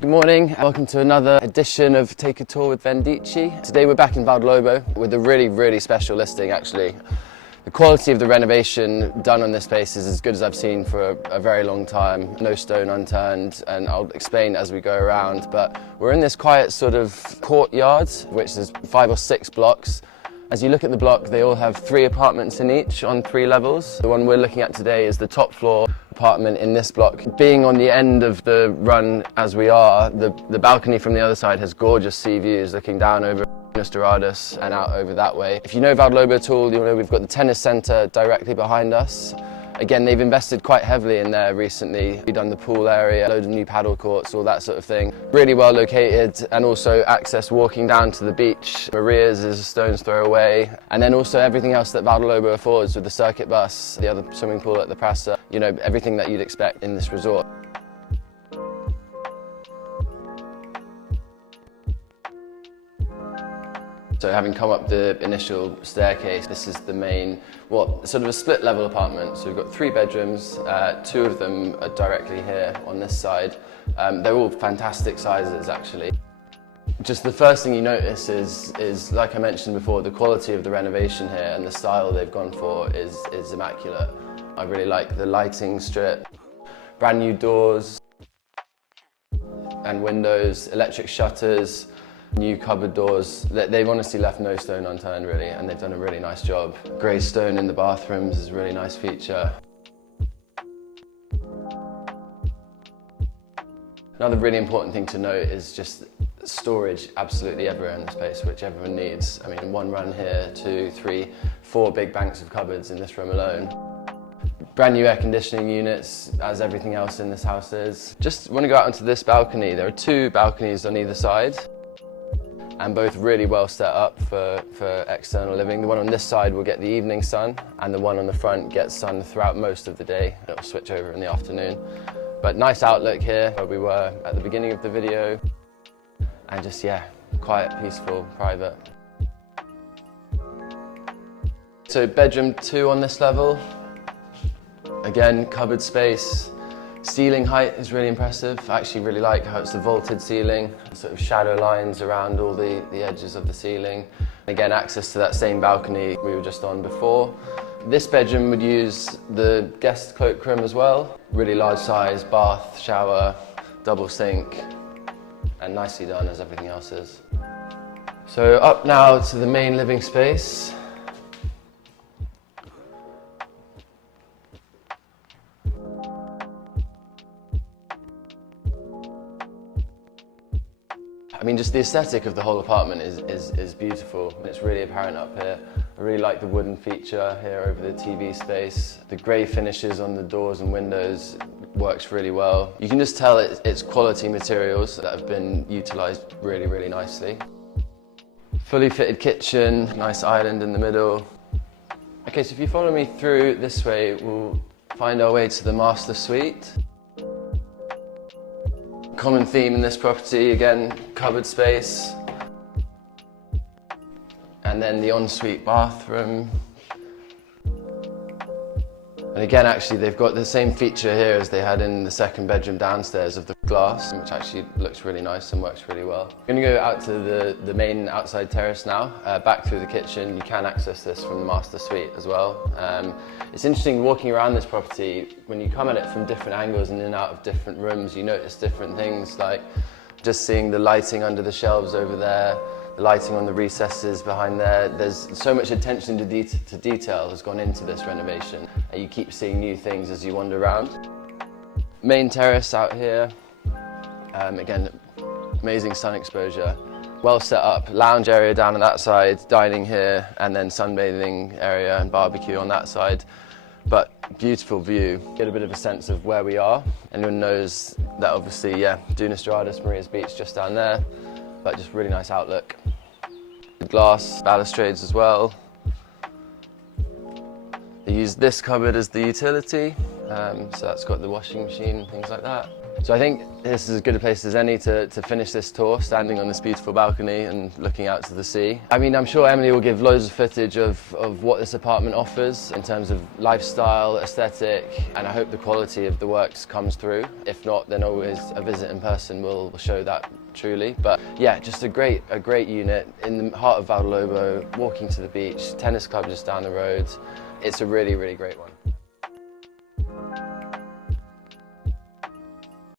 Good morning, welcome to another edition of Take a Tour with Vendici. Today we're back in Lobo with a really special listing actually. The quality of the renovation done on this space is as good as I've seen for a very long time. No stone unturned, and I'll explain as we go around. But we're in this quiet sort of courtyard, which is 5 or 6 blocks. As you look at the block, they all have 3 apartments in each on 3 levels. The one we're looking at today is the top floor apartment in this block. Being on the end of the run as we are, the balcony from the other side has gorgeous sea views looking down over Dorados and out over that way. If you know Lobo at all, you know we've got the tennis centre directly behind us. Again, they've invested quite heavily in there recently. We've done the pool area, loads of new paddle courts, all that sort of thing. Really well located, and also access walking down to the beach. Maria's is a stone's throw away. And then also everything else that Lobo affords with the circuit bus, the other swimming pool at the Prasa, you know, everything that you'd expect in this resort. So having come up the initial staircase, this is the main, sort of a split level apartment. So we've got 3 bedrooms, 2 of them are directly here on this side. They're all fantastic sizes actually. Just the first thing you notice is, like I mentioned before, the quality of the renovation here and the style they've gone for is immaculate. I really like the lighting strip, brand new doors and windows, electric shutters, new cupboard doors. They've honestly left no stone unturned really, and they've done a really nice job. Grey stone in the bathrooms is a really nice feature. Another really important thing to note is just storage absolutely everywhere in the space, which everyone needs. I mean, 1 run here, 2, 3, 4 big banks of cupboards in this room alone. Brand new air conditioning units, as everything else in this house is. Just want to go out onto this balcony. There are 2 balconies on either side, and both really well set up for external living. The one on this side will get the evening sun, and the one on the front gets sun throughout most of the day. It'll switch over in the afternoon. But nice outlook here, where we were at the beginning of the video. And just, yeah, quiet, peaceful, private. So bedroom 2 on this level. Again, cupboard space. Ceiling height is really impressive. I actually really like how it's a vaulted ceiling, sort of shadow lines around all the edges of the ceiling. Again, access to that same balcony we were just on before. This bedroom would use the guest cloakroom as well. Really large size, bath, shower, double sink, and nicely done as everything else is. So up now to the main living space. I mean, just the aesthetic of the whole apartment is beautiful. It's really apparent up here. I really like the wooden feature here over the TV space. The grey finishes on the doors and windows works really well. You can just tell it's quality materials that have been utilised really nicely. Fully fitted kitchen, nice island in the middle. Okay, so if you follow me through this way, we'll find our way to the master suite. Common theme in this property, again, cupboard space. And then the ensuite bathroom. And again, actually, they've got the same feature here as they had in the 2nd bedroom downstairs of the glass, which actually looks really nice and works really well. I'm going to go out to the main outside terrace now, back through the kitchen. You can access this from the master suite as well. It's interesting walking around this property, when you come at it from different angles and in and out of different rooms, you notice different things, like just seeing the lighting under the shelves over there, the lighting on the recesses behind there. There's so much attention to detail has gone into this renovation, and you keep seeing new things as you wander around. Main terrace out here, again, amazing sun exposure. Well set up, lounge area down on that side, dining here, and then sunbathing area and barbecue on that side. But beautiful view. Get a bit of a sense of where we are. Anyone knows that obviously, yeah, Dorados, Maria's Beach just down there, but just really nice outlook. Glass balustrades as well. They use this cupboard as the utility, so that's got the washing machine and things like that. So I think this is as good a place as any to finish this tour, standing on this beautiful balcony and looking out to the sea. I mean, I'm sure Emily will give loads of footage of what this apartment offers in terms of lifestyle, aesthetic, and I hope the quality of the works comes through. If not, then always a visit in person will show that truly. But yeah, just a great unit in the heart of Vale, walking to the beach, tennis club just down the road. It's a really, really great one.